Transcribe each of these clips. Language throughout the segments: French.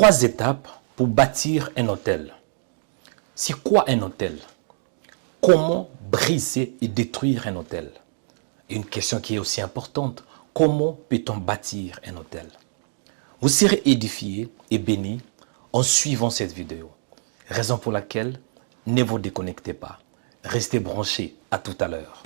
3 étapes pour bâtir un hôtel. C'est quoi un hôtel? Comment briser et détruire un hôtel? Et une question qui est aussi importante, comment peut-on bâtir un hôtel? Vous serez édifiés et bénis en suivant cette vidéo. Raison pour laquelle, ne vous déconnectez pas. Restez branchés. À tout à l'heure.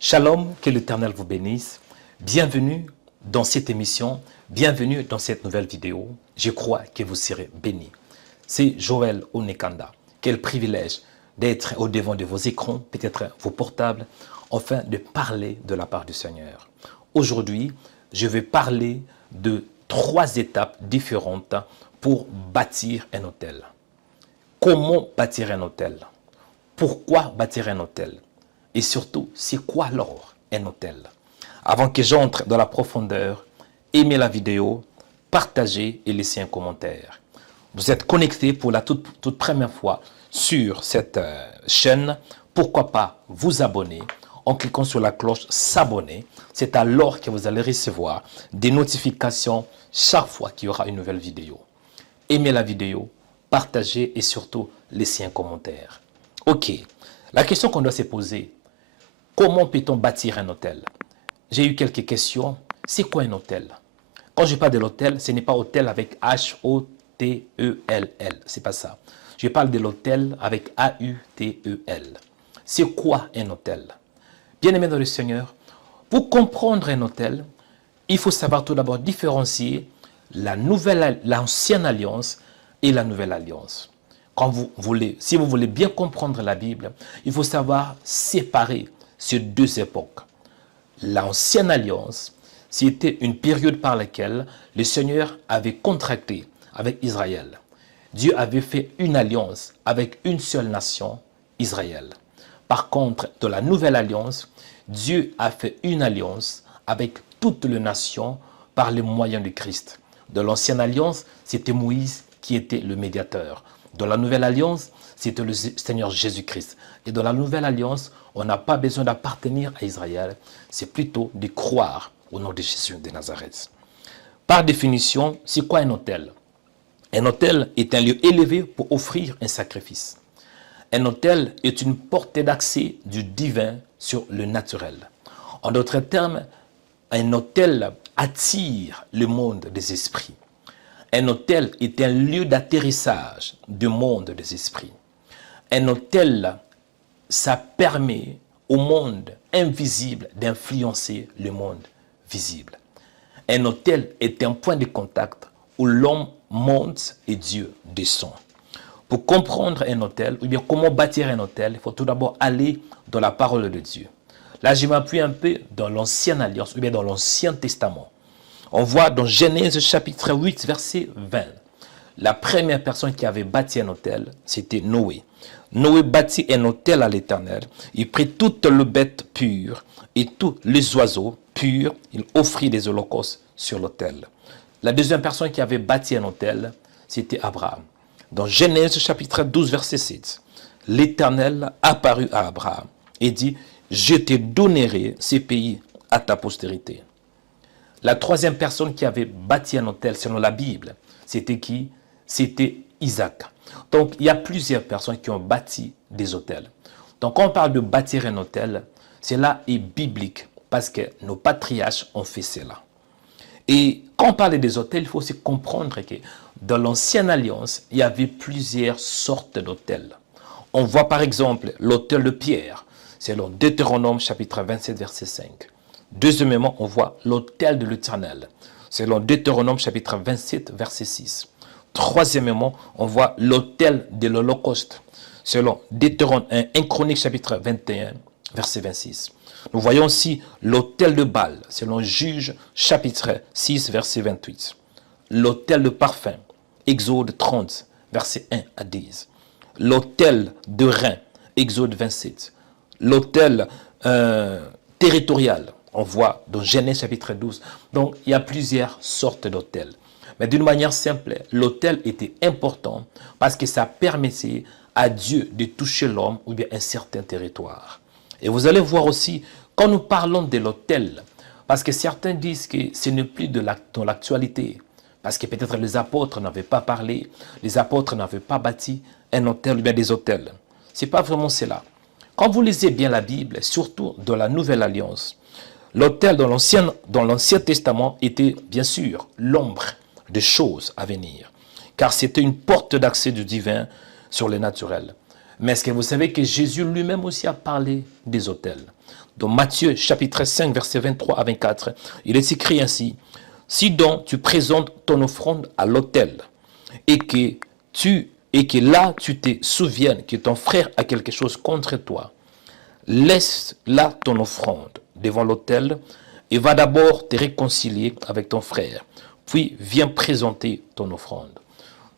Shalom, que l'Éternel vous bénisse. Bienvenue dans cette émission, bienvenue dans cette nouvelle vidéo. Je crois que vous serez bénis. C'est Joël Onekanda. Quel privilège d'être au devant de vos écrans, peut-être vos portables, afin de parler de la part du Seigneur. Aujourd'hui, je vais parler de 3 étapes différentes pour bâtir un hôtel. Comment bâtir un hôtel? Pourquoi bâtir un hôtel? Et surtout, c'est quoi alors un hôtel? Avant que j'entre dans la profondeur, aimez la vidéo, partagez et laissez un commentaire. Vous êtes connecté pour la toute première fois sur cette chaîne. Pourquoi pas vous abonner en cliquant sur la cloche s'abonner. C'est alors que vous allez recevoir des notifications chaque fois qu'il y aura une nouvelle vidéo. Aimez la vidéo, partagez et surtout laissez un commentaire. Ok, la question qu'on doit se poser, comment peut-on bâtir un hôtel? J'ai eu quelques questions. C'est quoi un hôtel? Quand je parle de l'hôtel, ce n'est pas hôtel avec H-O-T-E-L-L. C'est pas ça. Je parle de l'hôtel avec A-U-T-E-L. C'est quoi un hôtel? Bien-aimés dans le Seigneur, pour comprendre un hôtel, il faut savoir tout d'abord différencier l'ancienne alliance et la nouvelle alliance. Si vous voulez bien comprendre la Bible, il faut savoir séparer ces 2 époques. L'ancienne alliance, c'était une période par laquelle le Seigneur avait contracté avec Israël. Dieu avait fait une alliance avec une seule nation, Israël. Par contre, dans la nouvelle alliance, Dieu a fait une alliance avec toutes les nations par le moyen de Christ. Dans l'ancienne alliance, c'était Moïse qui était le médiateur. Dans la nouvelle alliance, c'était le Seigneur Jésus-Christ. Et dans la nouvelle alliance, on n'a pas besoin d'appartenir à Israël, c'est plutôt de croire au nom de Jésus de Nazareth. Par définition, c'est quoi un autel? Un autel est un lieu élevé pour offrir un sacrifice. Un autel est une portée d'accès du divin sur le naturel. En d'autres termes, un autel attire le monde des esprits. Un autel est un lieu d'atterrissage du monde des esprits. Un autel, ça permet au monde invisible d'influencer le monde visible. Un autel est un point de contact où l'homme monte et Dieu descend. Pour comprendre un hôtel, ou bien comment bâtir un hôtel, il faut tout d'abord aller dans la parole de Dieu. Là, je m'appuie un peu dans l'Ancienne Alliance, ou bien dans l'Ancien Testament. On voit dans Genèse chapitre 8, verset 20. La première personne qui avait bâti un hôtel, c'était Noé. Noé bâtit un hôtel à l'Éternel. Il prit toutes les bêtes pures et tous les oiseaux purs. Il offrit des holocaustes sur l'autel. La deuxième personne qui avait bâti un hôtel, c'était Abraham. Dans Genèse chapitre 12, verset 7, l'Éternel apparut à Abraham et dit, « Je te donnerai ces pays à ta postérité. » La troisième personne qui avait bâti un hôtel selon la Bible, c'était qui? C'était Isaac. Donc, il y a plusieurs personnes qui ont bâti des hôtels. Donc, quand on parle de bâtir un hôtel, cela est biblique parce que nos patriarches ont fait cela. Et quand on parle des hôtels, il faut aussi comprendre que dans l'Ancienne Alliance, il y avait plusieurs sortes d'hôtels. On voit par exemple l'hôtel de Pierre, selon Deutéronome chapitre 27, verset 5. Deuxièmement, on voit l'hôtel de l'Éternel, selon Deutéronome chapitre 27, verset 6. Troisièmement, on voit l'hôtel de l'Holocauste, selon Deutéronome 1 Chronique chapitre 21, verset 26. Nous voyons aussi l'hôtel de Baal, selon Juge chapitre 6, verset 28. L'hôtel de parfum, Exode 30, verset 1 à 10. L'hôtel de Rhin, Exode 27. L'hôtel territorial, on voit dans Genèse chapitre 12. Donc, il y a plusieurs sortes d'hôtels. Mais d'une manière simple, l'hôtel était important parce que ça permettait à Dieu de toucher l'homme ou bien un certain territoire. Et vous allez voir aussi, quand nous parlons de l'autel, parce que certains disent que ce n'est plus dans l'actualité, parce que peut-être les apôtres n'avaient pas parlé, les apôtres n'avaient pas bâti un autel ou bien des autels. Ce n'est pas vraiment cela. Quand vous lisez bien la Bible, surtout dans la Nouvelle Alliance, l'autel dans l'Ancien Testament était bien sûr l'ombre des choses à venir, car c'était une porte d'accès du divin sur le naturel. Mais est-ce que vous savez que Jésus lui-même aussi a parlé des autels? Dans Matthieu chapitre 5, versets 23 à 24, il est écrit ainsi: « Si donc tu présentes ton offrande à l'autel, et que là tu te souviennes que ton frère a quelque chose contre toi, laisse là ton offrande devant l'autel et va d'abord te réconcilier avec ton frère, puis viens présenter ton offrande. »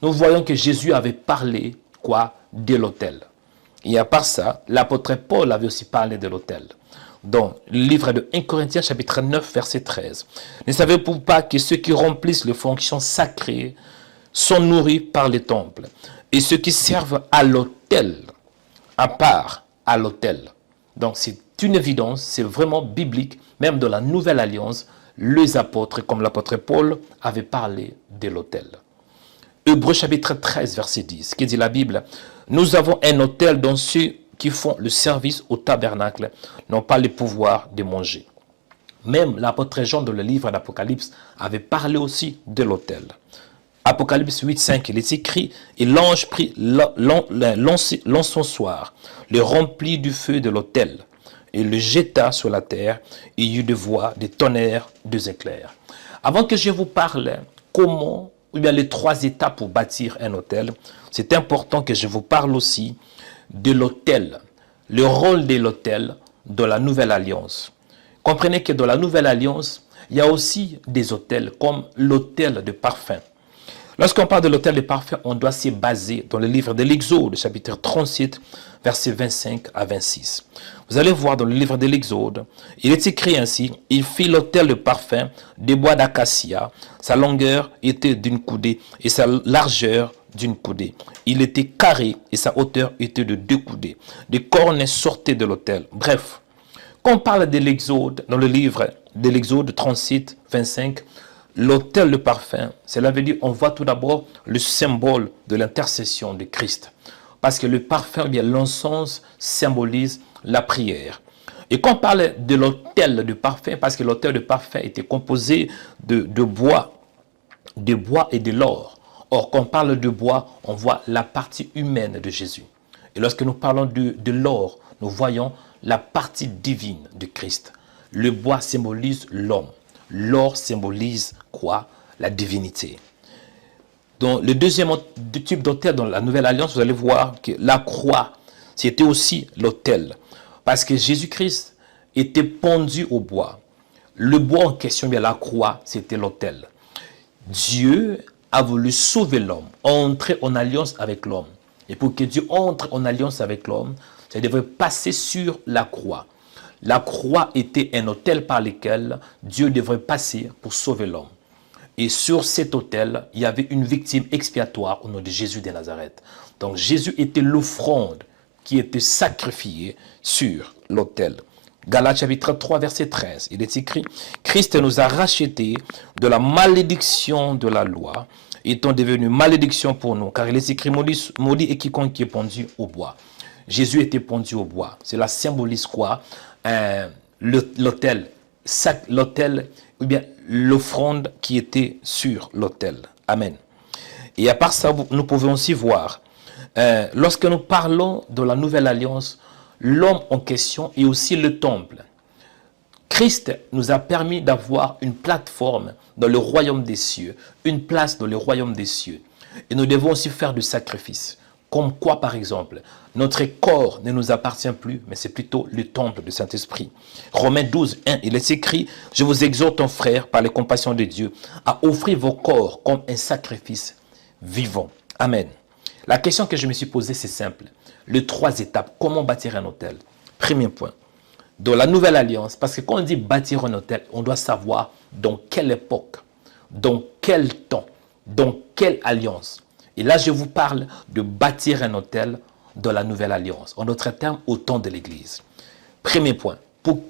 Nous voyons que Jésus avait parlé quoi? De l'autel. Et à part ça, l'apôtre Paul avait aussi parlé de l'autel. Dans le livre de 1 Corinthiens chapitre 9 verset 13. Ne savez-vous pas que ceux qui remplissent les fonctions sacrées sont nourris par les temples, et ceux qui servent à l'autel, à part à l'autel. Donc c'est une évidence, c'est vraiment biblique, même dans la Nouvelle Alliance, les apôtres, comme l'apôtre Paul, avaient parlé de l'autel. Hébreux chapitre 13 verset 10, qui dit la Bible: « Nous avons un autel dont ceux qui font le service au tabernacle n'ont pas le pouvoir de manger. » Même l'apôtre Jean dans le livre d'Apocalypse avait parlé aussi de l'autel. Apocalypse 8, 5, il est écrit: « Et l'ange prit l'encensoir, le remplit du feu de l'autel, et le jeta sur la terre, et il y eut des voix, des tonnerres, des éclairs. » Avant que je vous parle comment, ou bien les 3 étapes pour bâtir un autel, c'est important que je vous parle aussi de l'autel, le rôle de l'autel dans la Nouvelle Alliance. Comprenez que dans la Nouvelle Alliance, il y a aussi des autels comme l'autel de parfum. Lorsqu'on parle de l'autel de parfum, on doit s'y baser dans le livre de l'Exode, chapitre 37, versets 25 à 26. Vous allez voir dans le livre de l'Exode, il est écrit ainsi: « Il fit l'autel de parfum de bois d'acacia, sa longueur était d'une coudée et sa largeur d'une coudée. Il était carré et sa hauteur était de 2 coudées. Des cornes sortaient de l'autel. » Bref, quand on parle de l'Exode, dans le livre de l'Exode 37, 25, l'autel de parfum, cela veut dire on voit tout d'abord le symbole de l'intercession de Christ. Parce que le parfum, bien l'encens, symbolise la prière. Et quand on parle de l'autel de parfum, parce que l'autel de parfum était composé de bois et de l'or. Or, quand on parle de bois, on voit la partie humaine de Jésus. Et lorsque nous parlons de l'or, nous voyons la partie divine de Christ. Le bois symbolise l'homme. L'or symbolise quoi? La divinité. Dans le deuxième type d'autel dans la Nouvelle Alliance, vous allez voir que la croix, c'était aussi l'autel. Parce que Jésus-Christ était pendu au bois. Le bois en question, bien la croix, c'était l'autel. Dieu a voulu sauver l'homme, entrer en alliance avec l'homme. Et pour que Dieu entre en alliance avec l'homme, ça devait passer sur la croix. La croix était un autel par lequel Dieu devrait passer pour sauver l'homme. Et sur cet autel, il y avait une victime expiatoire au nom de Jésus de Nazareth. Donc Jésus était l'offrande qui était sacrifiée sur l'autel. Galates chapitre 3 verset 13, il est écrit: « Christ nous a rachetés de la malédiction de la loi, étant devenu malédiction pour nous, car il est écrit: maudit est quiconque qui est pendu au bois. » Jésus était pendu au bois. Cela symbolise quoi? L'autel, ou bien l'offrande qui était sur l'autel. Amen. Et à part ça, nous pouvons aussi voir, lorsque nous parlons de la Nouvelle Alliance, l'homme en question est aussi le temple. Christ nous a permis d'avoir une plateforme dans le royaume des cieux, une place dans le royaume des cieux. Et nous devons aussi faire du sacrifice. Comme quoi, par exemple, notre corps ne nous appartient plus, mais c'est plutôt le temple du Saint-Esprit. Romains 12, 1, il est écrit: « Je vous exhorte, frères, par les compassions de Dieu, à offrir vos corps comme un sacrifice vivant. » Amen. La question que je me suis posée, c'est simple. Les 3 étapes, comment bâtir un autel? Premier point, dans la Nouvelle Alliance, parce que quand on dit bâtir un autel, on doit savoir dans quelle époque, dans quel temps, dans quelle alliance. Et là, je vous parle de bâtir un autel dans la Nouvelle Alliance. En d'autres termes, au temps de l'Église. Premier point,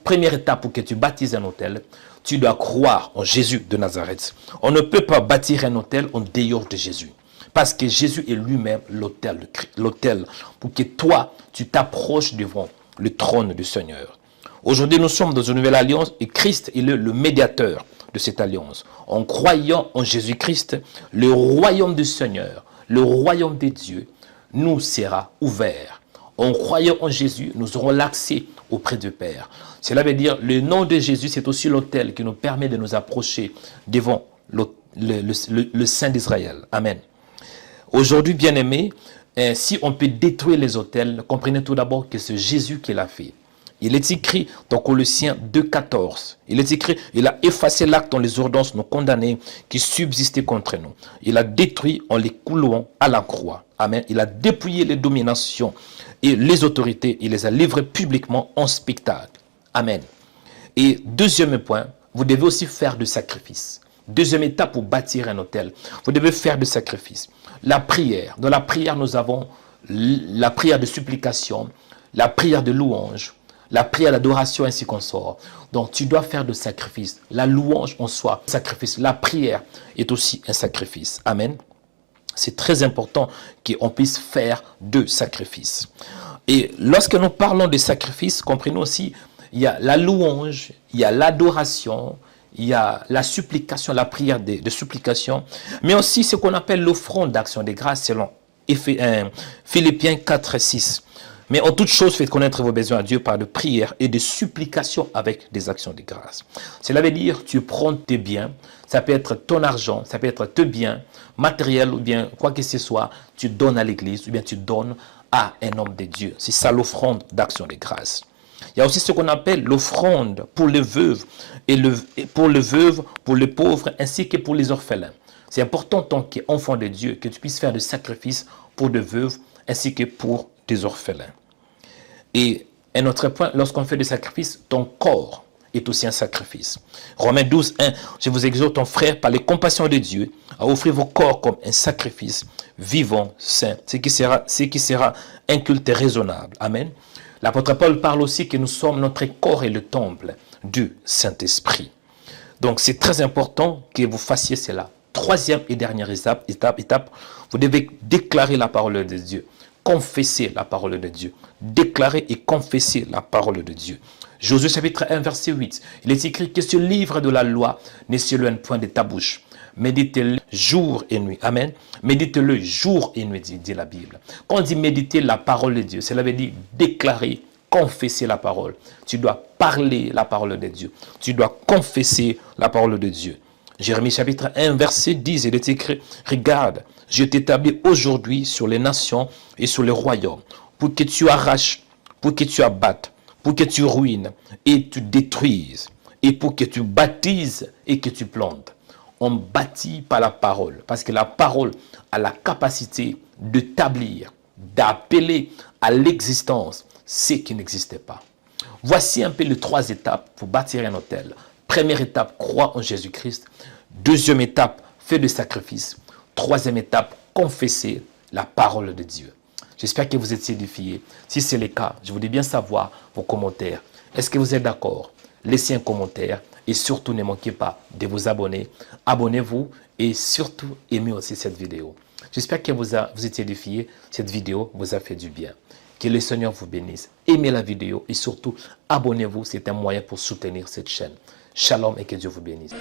première étape pour que tu baptises un autel, tu dois croire en Jésus de Nazareth. On ne peut pas bâtir un autel en dehors de Jésus. Parce que Jésus est lui-même l'autel pour que toi, tu t'approches devant le trône du Seigneur. Aujourd'hui, nous sommes dans une nouvelle alliance et Christ est le médiateur de cette alliance. En croyant en Jésus-Christ, le royaume du Seigneur, le royaume des dieux, nous sera ouvert. En croyant en Jésus, nous aurons l'accès auprès du Père. Cela veut dire le nom de Jésus, c'est aussi l'autel qui nous permet de nous approcher devant le Saint d'Israël. Amen. Aujourd'hui, bien-aimés, si on peut détruire les autels, comprenez tout d'abord que c'est Jésus qui l'a fait. Il est écrit dans Colossiens 2,14. Il est écrit, il a effacé l'acte dans les ordonnances nous condamnés qui subsistaient contre nous. Il a détruit en les coulant à la croix. Amen. Il a dépouillé les dominations et les autorités. Il les a livrées publiquement en spectacle. Amen. Et deuxième point, vous devez aussi faire de sacrifices. Deuxième étape pour bâtir un autel, vous devez faire de sacrifices. La prière. Dans la prière, nous avons la prière de supplication, la prière de louange, la prière d'adoration ainsi qu'on sort. Donc, tu dois faire de sacrifices. La louange en soi, sacrifice. La prière est aussi un sacrifice. Amen. C'est très important qu'on puisse faire de sacrifices. Et lorsque nous parlons de sacrifices, comprenez aussi, il y a la louange, il y a l'adoration, il y a la supplication, la prière de supplication, mais aussi ce qu'on appelle l'offrande d'action de grâce selon Philippiens 4 et 6. Mais en toute chose, faites connaître vos besoins à Dieu par de prières et de supplications avec des actions de grâce. Cela veut dire, tu prends tes biens, ça peut être ton argent, ça peut être tes biens matériels ou bien quoi que ce soit, tu donnes à l'église ou bien tu donnes à un homme de Dieu. C'est ça l'offrande d'action de grâce. Il y a aussi ce qu'on appelle l'offrande pour les veuves, pour les pauvres, ainsi que pour les orphelins. C'est important, en tant qu'enfant de Dieu, que tu puisses faire des sacrifices pour des veuves, ainsi que pour des orphelins. Et un autre point, lorsqu'on fait des sacrifices, ton corps est aussi un sacrifice. Romains 12, 1, je vous exhorte, mon frère, par les compassions de Dieu, à offrir vos corps comme un sacrifice vivant, saint, ce qui sera un culte raisonnable. Amen. L'apôtre Paul parle aussi que nous sommes, notre corps est le temple du Saint-Esprit. Donc c'est très important que vous fassiez cela. Troisième et dernière étape, vous devez déclarer la parole de Dieu. Confesser la parole de Dieu. Déclarer et confesser la parole de Dieu. Josué chapitre 1 verset 8. Il est écrit que ce livre de la loi ne s'éloigne point de ta bouche. Méditez-le jour et nuit. Amen. Méditez-le jour et nuit, dit la Bible. Quand on dit méditer la parole de Dieu, cela veut dire déclarer, confesser la parole. Tu dois parler la parole de Dieu. Tu dois confesser la parole de Dieu. Jérémie chapitre 1 verset 10, il est écrit, regarde, je t'établis aujourd'hui sur les nations et sur les royaumes, pour que tu arraches, pour que tu abattes, pour que tu ruines et tu détruises, et pour que tu baptises et que tu plantes. On bâtit par la parole, parce que la parole a la capacité d'établir, d'appeler à l'existence ce qui n'existait pas. Voici un peu les 3 étapes pour bâtir un autel. Première étape, crois en Jésus-Christ. Deuxième étape, fais des sacrifices. Troisième étape, confesser la parole de Dieu. J'espère que vous étiez édifiés. Si c'est le cas, je voudrais bien savoir vos commentaires. Est-ce que vous êtes d'accord? Laissez un commentaire et surtout ne manquez pas de vous abonner. Abonnez-vous et surtout aimez aussi cette vidéo. J'espère que vous étiez édifiés. Cette vidéo vous a fait du bien. Que le Seigneur vous bénisse. Aimez la vidéo et surtout abonnez-vous. C'est un moyen pour soutenir cette chaîne. Shalom et que Dieu vous bénisse.